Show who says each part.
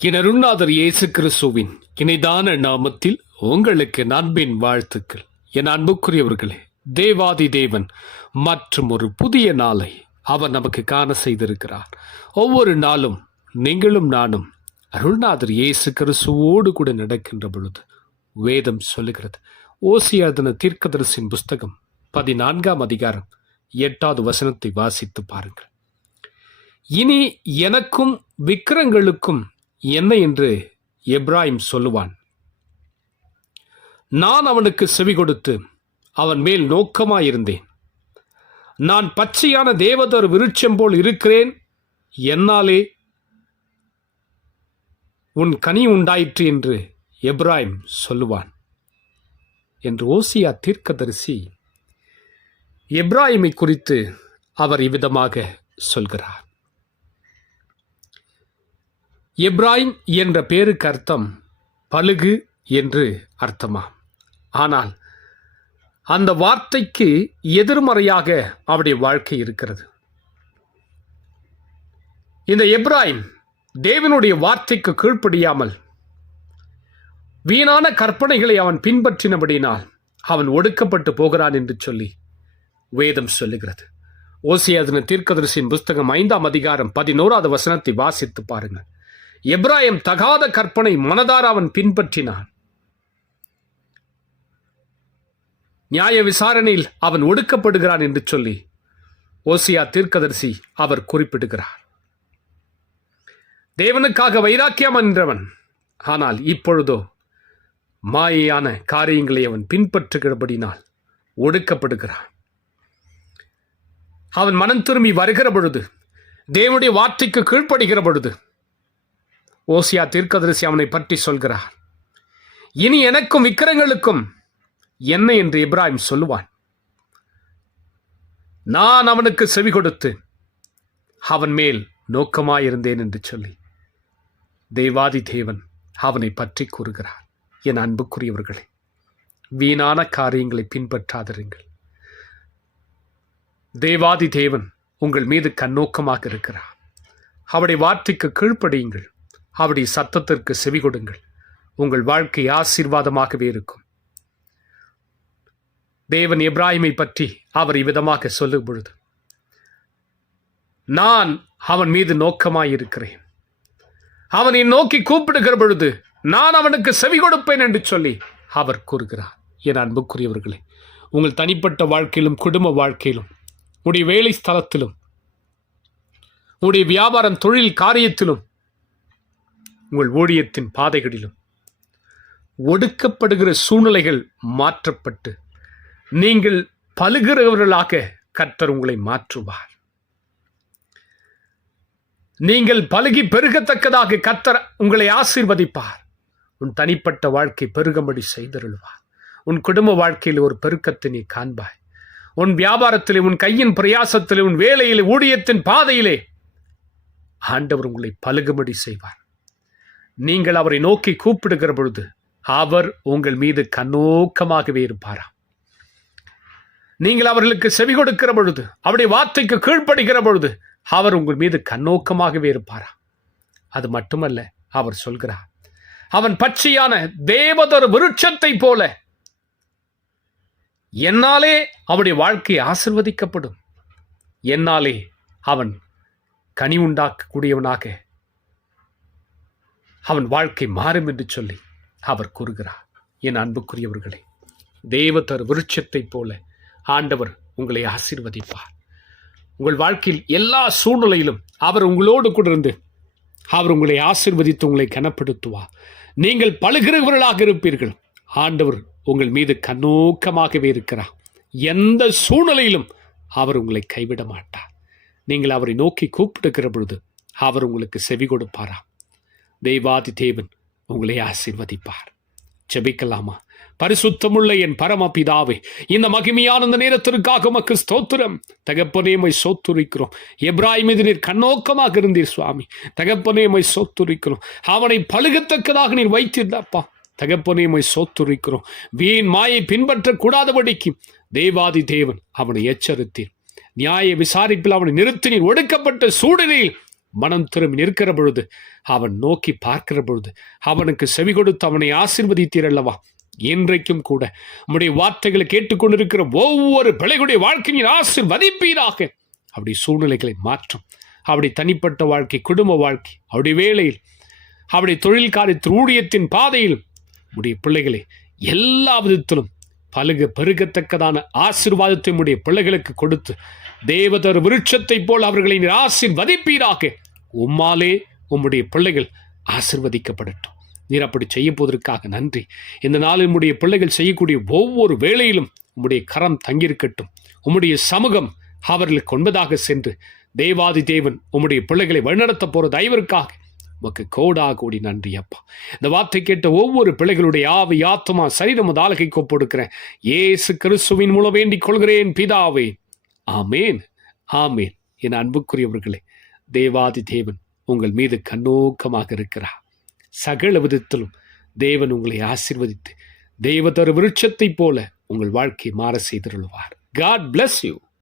Speaker 1: என் அருணாதர் இயேசு கிறிஸ்துவின் இணைதான நாமத்தில் உங்களுக்கு நண்பின் வாழ்த்துக்கள். என் அன்புக்குரியவர்களே தேவாதி தேவன் மற்றும் ஒரு புதிய நாளை அவர் நமக்கு காண செய்திருக்கிறார். ஒவ்வொரு நாளும் நீங்களும் நானும் அருள்நாதர் இயேசு கிறிஸ்துவோடு கூட நடக்கின்ற பொழுது வேதம் சொல்லுகிறது. ஓசியாதன தீர்க்கதரிசின் புஸ்தகம் பதினான்காம் அதிகாரம் எட்டாவது வசனத்தை வாசித்து பாருங்கள். இனி எனக்கும் விக்கிரங்களுக்கும் என்ன என்று எப்ராஹிம் சொல்லுவான். நான் அவனுக்கு செவி கொடுத்து அவன் மேல் நோக்கமாயிருந்தேன். நான் பச்சையான தேவதர் விருட்சம் போல் இருக்கிறேன். என்னாலே உன் கனி உண்டாயிற்று என்று எப்ராஹிம் சொல்லுவான் என்று ஓசியா தீர்க்கதரிசி எப்ராஹிமை குறித்து அவர் இவ்விதமாக சொல்கிறார். எப்ராஹிம் என்ற பேருக்கு அர்த்தம் பழுகு என்று அர்த்தமா? ஆனால் அந்த வார்த்தைக்கு எதிர்மறையாக அவருடைய வாழ்க்கை இருக்கிறது. இந்த எப்ராஹிம் தேவனுடைய வார்த்தைக்கு கீழ்ப்படியாமல் வீணான கற்பனைகளை அவன் பின்பற்றினபடினால் அவன் ஒடுக்கப்பட்டு போகிறான் என்று சொல்லி வேதம் சொல்லுகிறது. ஓசியாதன தீர்க்கதரிசியின் புஸ்தகம் ஐந்தாம் அதிகாரம் பதினோராவது வசனத்தை வாசித்து பாருங்கள். எப்ராயம் தகாத கற்பனை மனதார அவன் பின்பற்றினான். நியாய விசாரணையில் அவன் ஒடுக்கப்படுகிறான் என்று சொல்லி ஓசியா தீர்க்கதரிசி அவர் குறிப்பிடுகிறார். தேவனுக்காக வைராக்கியம் என்றவன் ஆனால் இப்பொழுதோ மாயையான காரியங்களை அவன் பின்பற்றுகிறபடினால் ஒடுக்கப்படுகிறான். அவன் மனம் திரும்பி வருகிற பொழுது தேவனுடைய வார்த்தைக்கு கீழ்ப்படுகிற பொழுது ஓசியா தீர்க்கதரிசி அவனை பற்றி சொல்கிறார். இனி எனக்கும் விக்கிரங்களுக்கும் என்ன என்று இப்ராஹிம் சொல்லுவான். நான் அவனுக்கு செவி கொடுத்து அவன் மேல் நோக்கமாயிருந்தேன் என்று சொல்லி தெய்வாதி தேவன் அவனை பற்றி கூறுகிறார். என் அன்புக்குரியவர்களே வீணான காரியங்களை பின்பற்றாதிருங்கள். தேவாதி தேவன் உங்கள் மீது கண்ணோக்கமாக இருக்கிறார். அவருடைய வார்த்தைக்கு கீழ்ப்படியுங்கள். அவருடைய சத்தத்திற்கு செவி கொடுங்கள். உங்கள் வாழ்க்கை ஆசீர்வாதமாகவே இருக்கும். தேவன் எப்ராஹிமை பற்றி அவர் இவ்விதமாக சொல்லும் பொழுது நான் அவன் மீது நோக்கமாயிருக்கிறேன். அவனை நோக்கி கூப்பிடுகிற பொழுது நான் அவனுக்கு செவி கொடுப்பேன் என்று சொல்லி அவர் கூறுகிறார். என் அன்புக்குரியவர்களே உங்கள் தனிப்பட்ட வாழ்க்கையிலும் குடும்ப வாழ்க்கையிலும் உடைய வேலை ஸ்தலத்திலும் உடைய வியாபாரம் தொழில் காரியத்திலும் உங்கள் ஊழியத்தின் பாதைகளிலும். ஒடுக்கப்படுகிற சூழ்நிலைகள் மாற்றப்பட்டு நீங்கள் பழுகிறவர்களாக கர்த்தர் உங்களை மாற்றுவார். நீங்கள் பழுகி பெருகத்தக்கதாக கர்த்தர் உங்களை ஆசீர்வதிப்பார். உன் தனிப்பட்ட வாழ்க்கை பெருகும்படி செய்தருள்வார். உன் குடும்ப வாழ்க்கையில் ஒரு பெருக்கத்தை நீ காண்பாய். உன் வியாபாரத்திலே உன் கையின் பிரயாசத்திலே உன் வேலையிலே ஊழியத்தின் பாதையிலே ஆண்டவர் உங்களை பழுகும்படி செய்வார். நீங்கள் அவரை நோக்கி கூப்பிடுகிற பொழுது அவர் உங்கள் மீது கண்ணோக்கமாகவே இருப்பாராம். நீங்கள் அவர்களுக்கு செவி கொடுக்கிற பொழுது அவருடைய வார்த்தைக்கு கீழ்ப்படுகிற பொழுது அவர் உங்கள் மீது கண்ணோக்கமாகவே இருப்பாரா அது மட்டுமல்ல அவர் சொல்கிறார் அவன் பச்சையான தேவதொரு விருட்சத்தை போல என்னாலே அவருடைய வாழ்க்கை ஆசிர்வதிக்கப்படும். என்னாலே அவன் கனி உண்டாக்கக்கூடியவனாக அவன் வாழ்க்கை மாறும் என்று சொல்லி அவர் கூறுகிறார். என் அன்புக்குரியவர்களே தேவதர் விருட்சத்தைப் போல ஆண்டவர் உங்களை ஆசீர்வதிப்பார். உங்கள் வாழ்க்கையில் எல்லா சூழ்நிலையிலும் அவர் உங்களோடு கூட இருந்து அவர் உங்களை ஆசீர்வதித்து உங்களை கனப்படுத்துவார். நீங்கள் பழுகிறவர்களாக இருப்பீர்கள். ஆண்டவர் உங்கள் மீது கண்ணோக்கமாகவே இருக்கிறார். எந்த சூழ்நிலையிலும் அவர் உங்களை கைவிட மாட்டார். நீங்கள் அவரை நோக்கி கூப்பிடுகிற பொழுது அவர் உங்களுக்கு செவி கொடுப்பாரா? தெய்வாதி தேவன் உங்களை ஆசிர்வதிப்பார். ஜெபிக்கலாமா? பரிசுத்தமுள்ள என் பரமபிதாவே இந்த மகிமையான இந்த நேரத்திற்காக உமக்கு ஸ்தோத்திரம். தகப்பனேமை சோத்துரிக்கிறோம். எப்ராஹிம் மீது நீர் கண்ணோக்கமாக இருந்தீர் சுவாமி. தகப்பனேமை சோத்துரிக்கிறோம். அவனை பழுகத்தக்கதாக நீர் வைத்திருந்தப்பா. தகப்பனேமை சோத்துரிக்கிறோம். வீண் மாயை பின்பற்றக்கூடாதபடிக்கு தேவாதி தேவன் அவனை எச்சரித்தீர். நியாய விசாரிப்பில் அவனை நிறுத்தினீர் ஒடுக்கப்பட்ட சூழலில் மனம் திரும்பி நிற்கிற பொழுது அவன் நோக்கி பார்க்கிற பொழுது அவனுக்கு செவி கொடுத்து அவனை ஆசிர்வதித்தீரல்லவா? இன்றைக்கும் கூட உம்முடைய வார்த்தைகளை கேட்டுக்கொண்டிருக்கிற ஒவ்வொரு பிள்ளைகளுடைய வாழ்க்கையின் ஆசிர்வதிப்பீராக. அப்படி சூழ்நிலைகளை மாற்றும். அப்படி தனிப்பட்ட வாழ்க்கை குடும்ப வாழ்க்கை அப்படி வேலையில் அப்படி தொழில் காரியத்தில் ஊழியத்தின் பாதையில் உடைய பிள்ளைகளை எல்லா விதத்திலும் பழுக பெருகத்தக்கதான ஆசிர்வாதத்தை உடைய பிள்ளைகளுக்கு கொடுத்து தேவதர் விருட்சத்தைப் போல் அவர்களை ஆசிர்வதிப்பீராக ஆசீர்வதிப்பீராக. உம்மாலே உம்முடைய பிள்ளைகள் ஆசிர்வதிக்கப்படட்டும். நீர் அப்படி செய்ய போவதற்காக நன்றி. இந்த நாளில் உம்முடைய பிள்ளைகள் செய்யக்கூடிய ஒவ்வொரு வேளையிலும் உம்முடைய கரம் தங்கியிருக்கட்டும். உம்முடைய சமூகம் அவர்களுக்கு ஒன்பதாக சென்று தேவாதி தேவன் உம்முடைய பிள்ளைகளை வழிநடத்த போகிற தயவிற்காக உமக்கு கோடா கோடி நன்றி அப்பா. இந்த வார்த்தை கேட்ட ஒவ்வொரு பிள்ளைகளுடைய ஆவி ஆத்மா சரீரம் ஆலகை கொப்படுக்கிறேன் ஏசு கிறிஸ்துவின் மூலம் வேண்டிக் கொள்கிறேன் பிதாவே. ஆமேன். ஆமேன். என் அன்புக்குரியவர்களே தேவாதி தேவன் உங்கள் மீது கண்ணோக்கமாக இருக்கிறார். சகல விதத்திலும் தேவன் உங்களை ஆசிர்வதித்து தேவதர் விருட்சத்தைப் போல உங்கள் வாழ்க்கை மாற செய்திருள்வார். God bless you